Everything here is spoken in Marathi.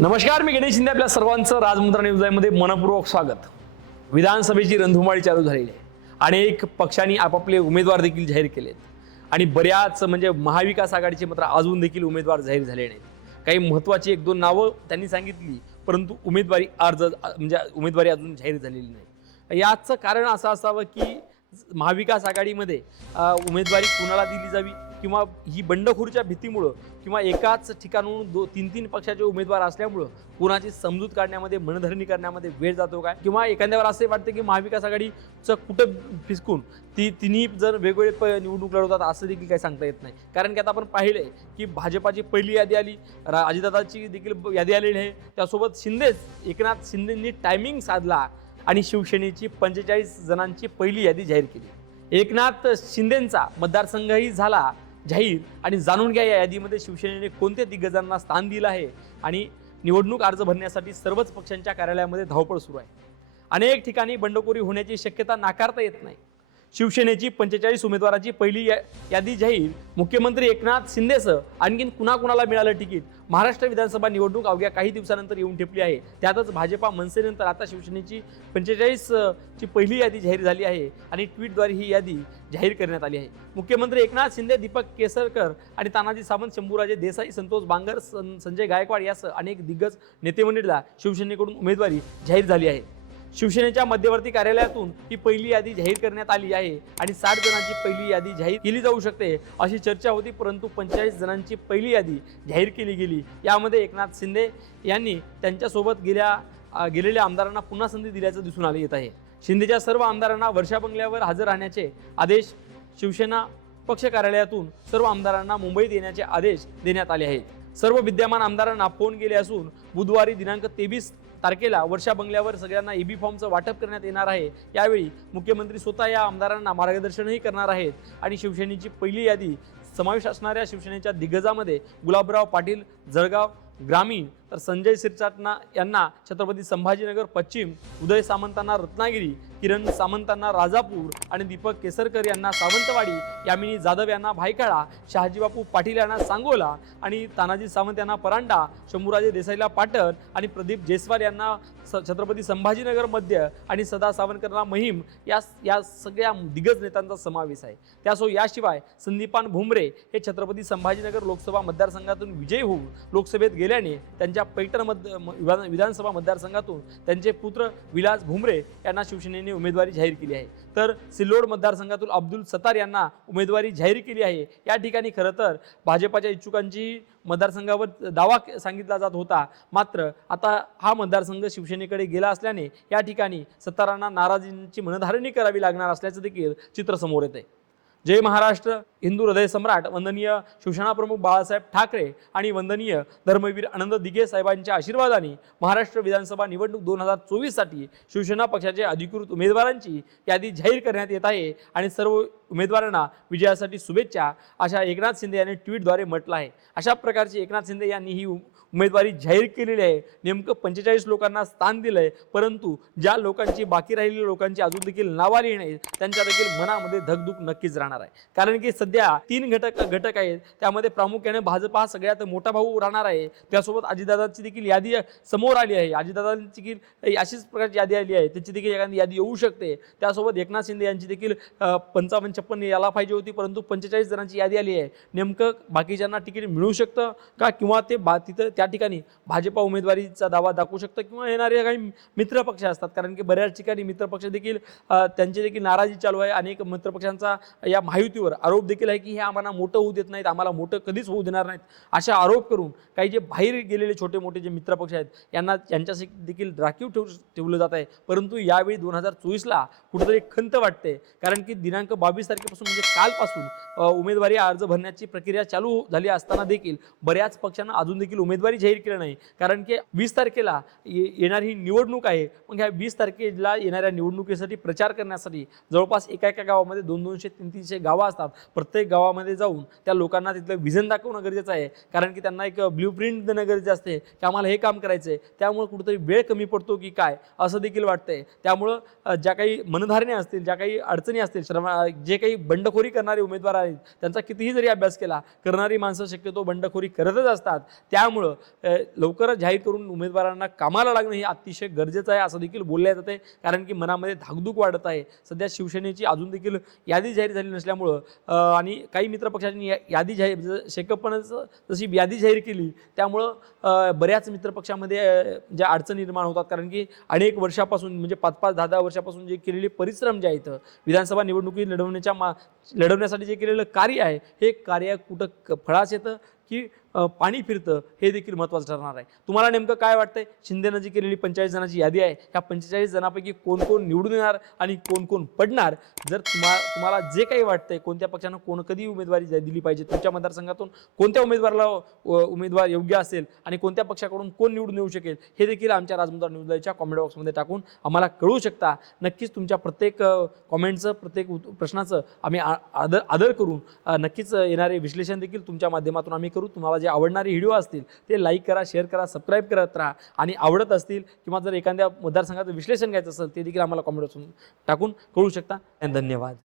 नमस्कार, मी गणेश शिंदे. आपल्या सर्वांचं राजमुद्रा न्यूजमध्ये मनपूर्वक स्वागत. विधानसभेची रणधुमाळी चालू झालेली आहे. अनेक पक्षांनी आपापले उमेदवार देखील जाहीर केलेत आणि बऱ्याच म्हणजे महाविकास आघाडीचे मात्र अजून देखील उमेदवार जाहीर झाले नाहीत. काही महत्त्वाची एक दोन नावं त्यांनी सांगितली, परंतु उमेदवारी अजून जाहीर झालेली नाही. याचं कारण असं असावं की महाविकास आघाडीमध्ये उमेदवारी कुणाला दिली जावी किंवा ही बंडखोरीच्या भीतीमुळं किंवा एकाच ठिकाणून तीन पक्षाचे उमेदवार असल्यामुळं कुणाची समजूत काढण्यामध्ये मनधरणी करण्यामध्ये वेळ जातो काय, किंवा एखाद्यावर असे वाटते की महाविकास आघाडीचं कुठं फिसकून तिन्ही जर वेगवेगळे निवडणूक लढवतात असं देखील काही सांगता येत नाही. कारण की आता आपण पाहिलं आहे की भाजपाची पहिली यादी आली, अजितदादाची देखील यादी आलेली आहे. त्यासोबत एकनाथ शिंदेंनी टायमिंग साधला आणि शिवसेनेची 45 जणांची पहिली यादी जाहीर केली. एकनाथ शिंदेंचा मतदारसंघही झाला जाहीर आणि जाणून घ्या या यादीमध्ये शिवसेनेने कोणत्या दिग्गजांना स्थान दिलं आहे. आणि निवडणूक अर्ज भरण्यासाठी सर्वच पक्षांच्या कार्यालयामध्ये धावपळ सुरू आहे. अनेक ठिकाणी बंडखोरी होण्याची शक्यता नाकारता येत नाही. शिवसेनेची 45 उमेदवाराची पहिली यादी जाहीर. मुख्यमंत्री एकनाथ शिंदेसह आणखीन कुणाकुणाला मिळालं तिकीट. महाराष्ट्र विधानसभा निवडणूक अवघ्या काही दिवसानंतर येऊन ठेपली आहे. त्यातच भाजपा मनसेनंतर आता शिवसेनेची 45 ची पहिली यादी जाहीर झाली आहे आणि ट्विटद्वारे ही यादी जाहीर करण्यात आली आहे. मुख्यमंत्री एकनाथ शिंदे, दीपक केसरकर आणि तानाजी सावंत, शंभूराजे देसाई, संतोष बांगर, संजय गायकवाड यासह अनेक दिग्गज नेतेमंडळीला शिवसेनेकडून उमेदवारी जाहीर झाली आहे. शिवसेनेच्या मध्यवर्ती कार्यालयातून ही पहिली यादी जाहीर करण्यात आली आहे आणि 60 जणांची पहिली यादी जाहीर केली जाऊ शकते अशी चर्चा होती, परंतु 45 जणांची पहिली यादी जाहीर केली गेली. यामध्ये एकनाथ शिंदे यांनी त्यांच्यासोबत गेलेल्या आमदारांना पुन्हा संधी दिल्याचं दिसून येत आहे. शिंदेच्या सर्व आमदारांना वर्षा बंगल्यावर हजर राहण्याचे आदेश, शिवसेना पक्ष कार्यालयातून सर्व आमदारांना मुंबईत येण्याचे आदेश देण्यात आले आहेत. सर्व विद्यमान आमदारांना फोन गेले असून बुधवारी दिनांक 23 तारखेला वर्षा बंगल्यावर सगळ्यांना EB फॉर्मचं वाटप करण्यात येणार आहे. यावेळी मुख्यमंत्री स्वतः या आमदारांना मार्गदर्शनही करणार आहेत आणि शिवसेनेची पहिली यादी समावेश असणाऱ्या शिवसेनेच्या दिग्गजामध्ये गुलाबराव पाटील जळगाव ग्रामीण, तर संजय शिरसाट यांना छत्रपती संभाजीनगर पश्चिम, उदय सामंतांना रत्नागिरी, किरण सामंतांना राजापूर आणि दीपक केसरकर यांना सावंतवाडी, यामिनी जाधव यांना भायखळा, शहाजीबापू पाटील यांना सांगोला आणि तानाजी सावंत यांना परांडा, शंभूराजे देसाईला पाटण आणि प्रदीप जयस्वाल यांना छत्रपती संभाजीनगर मध्य आणि सदा सावरकरला महिम या सगळ्या दिग्गज नेत्यांचा समावेश आहे. याशिवाय संदीपान भुमरे हे छत्रपती संभाजीनगर लोकसभा मतदारसंघातून विजयी होऊन लोकसभेत गेल्याने त्यांच्या पैठण विधानसभा मतदारसंघातून त्यांचे पुत्र विलास भुमरे यांना शिवसेनेने उमेदवारी जाहीर केली आहे. तर सिल्लोड मतदारसंघातून अब्दुल सत्तार यांना उमेदवारी जाहीर केली आहे. या ठिकाणी खरं तर भाजपाच्या इच्छुकांची मतदारसंघावर दावा सांगितला जात होता, मात्र आता हा मतदारसंघ शिवसेनेकडे गेला असल्याने या ठिकाणी सत्तारांना नाराजींची मनधारणी करावी लागणार असल्याचं देखील चित्र समोर येते. जय महाराष्ट्र, हिंदू हृदय सम्राट वंदनीय शिवसेना प्रमुख बाळासाहेब ठाकरे आणि वंदनीय धर्मवीर आनंद दिघे साहेबांच्या आशीर्वादाने महाराष्ट्र विधानसभा निवडणूक 2024 साठी शिवसेना पक्षाचे अधिकृत उमेदवारांची यादी जाहीर करण्यात येत आहे आणि सर्व उमेदवारांना विजयासाठी शुभेच्छा, अशा एकनाथ शिंदे यांनी ट्विटद्वारे म्हटलं आहे. अशा प्रकारची एकनाथ शिंदे यांनी ही उमेदवारी जाहीर केलेली आहे. नेमकं 45 लोकांना स्थान दिलं आहे, परंतु ज्या लोकांची बाकी राहिलेल्या लोकांची अजून देखील नाव आली नाही त्यांच्या देखील मनामध्ये धगधुक नक्कीच राहणार आहे. कारण की सध्या 3 घटक आहेत, त्यामध्ये प्रामुख्याने भाजप हा सगळ्यात मोठा भाऊ राहणार आहे. त्यासोबत अजितदादांची देखील यादी समोर आली आहे. अजितदादांची देखील अशीच प्रकारची यादी आली आहे, त्याची देखील एखादी यादी येऊ शकते. त्यासोबत एकनाथ शिंदे यांची देखील 55-56 यायला पाहिजे होती, परंतु 45 जणांची यादी आली आहे. नेमकं बाकीच्यांना तिकीट मिळू शकतं का, किंवा ते तिथं त्या ठिकाणी भाजपा उमेदवारीचा दावा दाखवू शकतं, किंवा येणारे काही मित्र पक्ष असतात. कारण की बऱ्याच ठिकाणी मित्र पक्ष देखील त्यांची देखील नाराजी चालू आहे. अनेक मित्र पक्षांचा या महायुतीवर आरोप देखील आहे की हे आम्हाला मोठं होऊ देत नाहीत, आम्हाला मोठं कधीच होऊ देणार नाहीत, अशा आरोप करून काही जे बाहेर गेलेले छोटे मोठे जे मित्र पक्ष आहेत यांच्यासाठी देखील राखीव ठेवलं जात आहे. परंतु यावेळी 2024ला कुठेतरी खंत वाटते, कारण की दिनांक 22 तारखेपासून म्हणजे कालपासून उमेदवारी अर्ज भरण्याची प्रक्रिया चालू झाली असताना देखील बऱ्याच पक्षांना अजून देखील उमेदवारी जाहीर केलं नाही. कारण की 20 तारखेला येणारी ही निवडणूक आहे. मग ह्या 20 तारखेला येणाऱ्या निवडणुकीसाठी प्रचार करण्यासाठी जवळपास एका गावामध्ये 200-300 गावं असतात. प्रत्येक गावामध्ये जाऊन त्या लोकांना तिथलं विजन दाखवणं गरजेचं आहे, कारण की त्यांना एक ब्ल्यूप्रिंट देणं गरजेचं असते की आम्हाला हे काम करायचं आहे. त्यामुळे कुठेतरी वेळ कमी पडतो की काय असं देखील वाटतंय. त्यामुळं ज्या काही मनधारण्या असतील, ज्या काही अडचणी असतील, जे काही बंडखोरी करणारे उमेदवार आहेत त्यांचा कितीही जरी अभ्यास केला, करणारी माणसं शक्यतो बंडखोरी करतच असतात. त्यामुळं लवकरच जाहीर करून उमेदवारांना कामाला लागणं हे अतिशय गरजेचं आहे असं देखील बोलल्या जाते. कारण की मनामध्ये धाकधूक वाढत आहे. सध्या शिवसेनेची अजून देखील यादी जाहीर झाली नसल्यामुळं आणि काही मित्रपक्षांनी यादी जाहीर शेकअपणच जशी यादी जाहीर केली त्यामुळं बऱ्याच मित्रपक्षामध्ये ज्या अडचणी निर्माण होतात. कारण की अनेक वर्षापासून म्हणजे 5-5, 10-10 वर्षापासून जे केलेले परिश्रम जे आहेत विधानसभा निवडणुकी लढवण्यासाठी जे केलेलं कार्य आहे हे कार्य कुठं फळास येतं की पाणी फिरतं हे देखील महत्त्वाचं ठरणार आहे. तुम्हाला नेमकं काय वाटतंय? शिंदेनं जी केलेली 45 जणांची यादी आहे ह्या 45 जणांपैकी कोण कोण निवडून येणार आणि कोण कोण पडणार? जर तुम्हाला जे काही वाटतंय कोणत्या पक्षानं कधी उमेदवारी दिली पाहिजे, तुमच्या मतदारसंघातून कोणत्या उमेदवाराला उमेदवार योग्य असेल आणि कोणत्या पक्षाकडून कोण निवडून येऊ शकेल हे देखील आमच्या राजमुद्रा न्यूज लाईव्हच्या कॉमेंट बॉक्समध्ये टाकून आम्हाला कळवू शकता. नक्कीच तुमच्या प्रत्येक कॉमेंटचं प्रत्येक प्रश्नाचं आम्ही आदर करून नक्कीच येणारे विश्लेषण देखील तुमच्या माध्यमातून आम्ही करू. तुम्हाला जे आवडणारे व्हिडिओ असतील ते लाईक करा, शेअर करा, सबस्क्राईब करत राहा आणि आवडत असतील किंवा जर एखाद्या मतदारसंघाचं विश्लेषण घ्यायचं असेल ते देखील आम्हाला कॉमेंट टाकून कळू शकता. धन्यवाद.